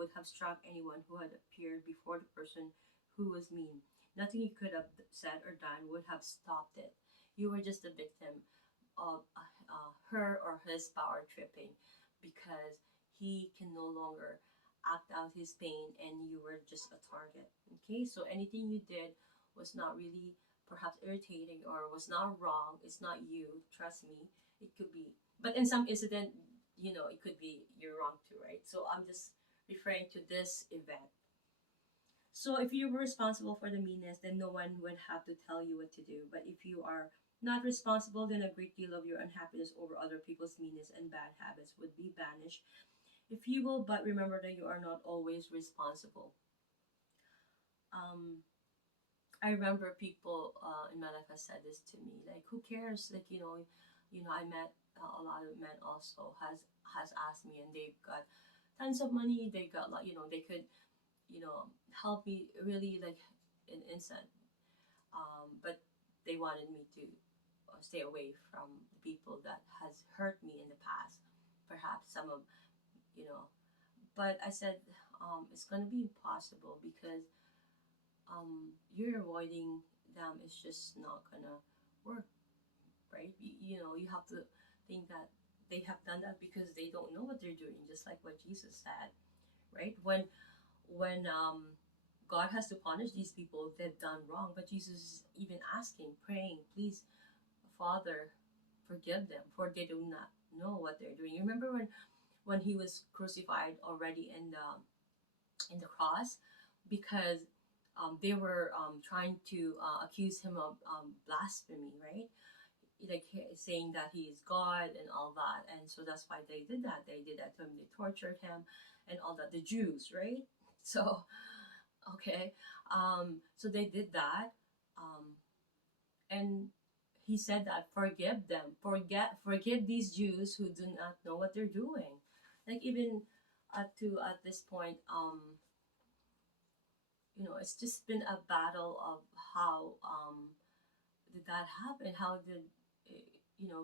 would have struck anyone who had appeared before the person who was mean. Nothing you could have said or done would have stopped it. You were just a victim of her or his power tripping, because he can no longer act out his pain and you were just a target. Okay, so anything you did was not really perhaps irritating or was not wrong. It's not you, trust me. It could be, but in some incident, it could be you're wrong too, right? So I'm just referring to this event. So if you were responsible for the meanness, then no one would have to tell you what to do. But if you are not responsible, then a great deal of your unhappiness over other people's meanness and bad habits would be banished, if you will. But remember that you are not always responsible. um I remember people in my life has said this to me, like, who cares, like, I met a lot of men also has asked me, and they've got tons of money, they got, like, they could, help me really, like, in instant. But they wanted me to stay away from the people that has hurt me in the past, perhaps some of, you know but I said, it's gonna be impossible, because you're avoiding them is just not gonna work, right? You have to think that they have done that because they don't know what they're doing, just like what Jesus said, right? When God has to punish these people, they've done wrong, but Jesus is even asking, praying, please, Father, forgive them, for they do not know what they're doing. You remember when he was crucified already in the cross, because they were trying to accuse him of blasphemy, right? Like, saying that he is God and all that, and so that's why they did that. They did that to him. They tortured him, and all that. The Jews, right? So, okay, so they did that, um, and he said that, forgive them, forgive these Jews who do not know what they're doing. Like, even at this point, it's just been a battle of how did that happen? How did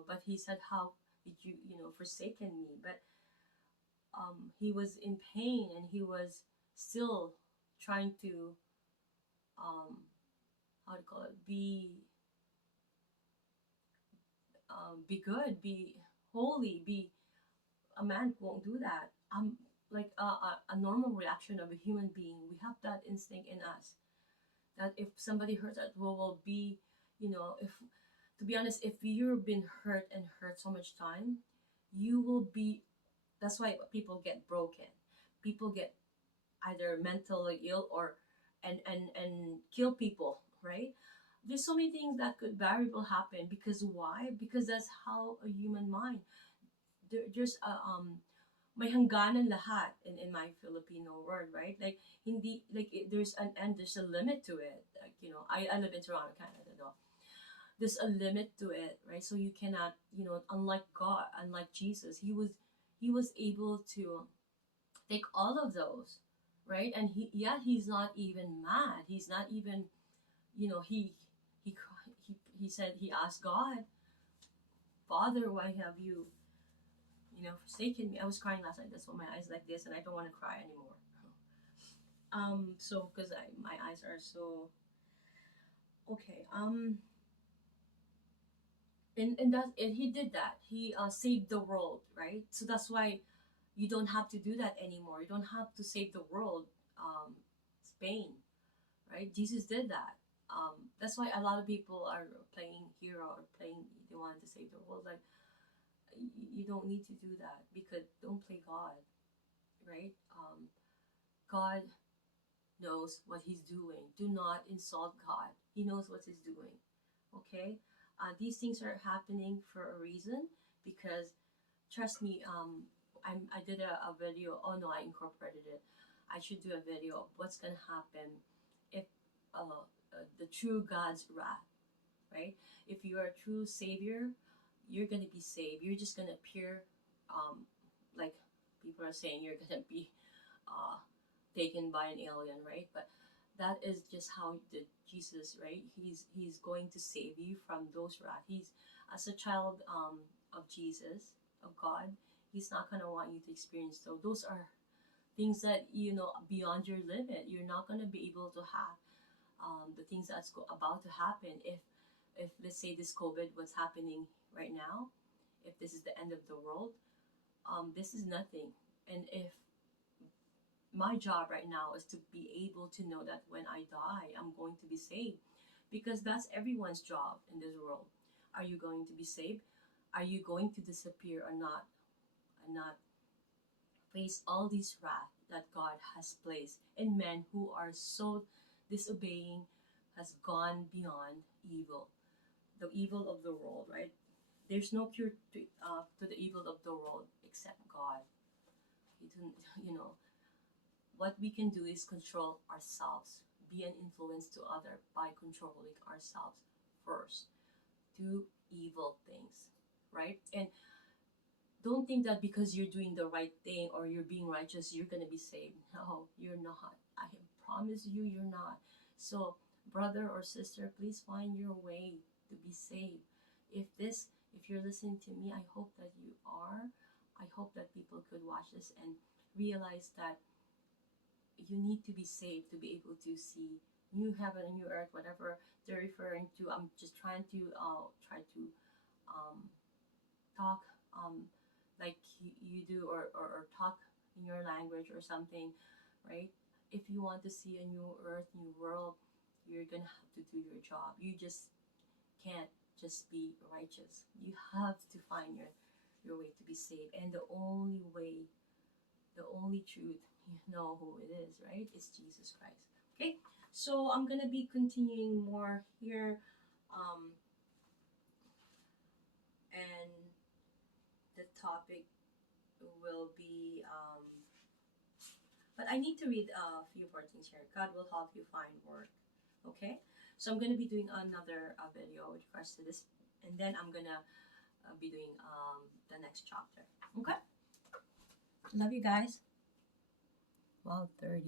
But he said, how did you forsaken me? But he was in pain, and he was still trying to how to call it, be good, be holy, be a man won't do that. Like a normal reaction of a human being, we have that instinct in us, that if somebody hurts us, we will be, if, to be honest, if you've been hurt and hurt so much time, you will be. That's why people get broken. People get either mentally ill, or and kill people, right? There's so many things that could variable happen, because why? Because that's how a human mind. There's a may hangganan lahat in my Filipino word, right? Like, hindi, like, there's an end, there's a limit to it. Like, I live in Toronto, Canada, though. There's a limit to it, right? So you cannot, unlike God, unlike Jesus, he was able to take all of those, right? And he's not even mad. He's not even, he he said, he asked God, Father, why have you, forsaken me? I was crying last night. That's why my eyes like this, and I don't want to cry anymore. So because my eyes are so okay. And he did that. He saved the world, right? So that's why you don't have to do that anymore. You don't have to save the world. Spain, right? Jesus did that. That's why a lot of people are playing hero, or playing, they want to save the world. Like, you don't need to do that, because don't play God, right? God knows what he's doing. Do not insult God. He knows what he's doing. Okay? These things are happening for a reason, because trust me, I did a video. Oh no, I incorporated it. I should do a video of what's gonna happen if the true God's wrath, right? If you are a true savior, you're gonna be saved. You're just gonna appear, like people are saying, you're gonna be uh, taken by an alien, right? But that is just how the Jesus, right? He's going to save you from those wrath. He's, as a child of Jesus, of God, he's not gonna want you to experience those. Those are things that, beyond your limit. You're not going to be able to have the things that's about to happen. If let's say this COVID, what's happening right now, if this is the end of the world, this is nothing. And if my job right now is to be able to know that when I die, I'm going to be saved, because that's everyone's job in this world. Are you going to be saved? Are you going to disappear or not? And not face all these wrath that God has placed in men who are so disobeying, has gone beyond evil, the evil of the world, right? There's no cure to the evil of the world except God. You, don't, you know, what we can do is control ourselves, be an influence to other by controlling ourselves first. Do evil things, right? And don't think that because you're doing the right thing or you're being righteous, you're gonna be saved. No, you're not. I promise you, you're not. So, brother or sister, please find your way to be saved. If you're listening to me, I hope that you are. I hope that people could watch this and realize that you need to be saved to be able to see new heaven and new earth, whatever they're referring to. I'm just trying to try to um, talk like you do, or talk in your language or something, right? If you want to see a new earth, new world, you're gonna have to do your job. You just can't just be righteous. You have to find your way to be saved. And the only way, the only truth, you know who it is, right? It's Jesus Christ. Okay, so I'm gonna be continuing more here, and the topic will be, but I need to read a few more things here. God will help you find work. Okay, so I'm gonna be doing another video with regards to this, and then I'm gonna be doing the next chapter. Okay, love you guys. Well, 30.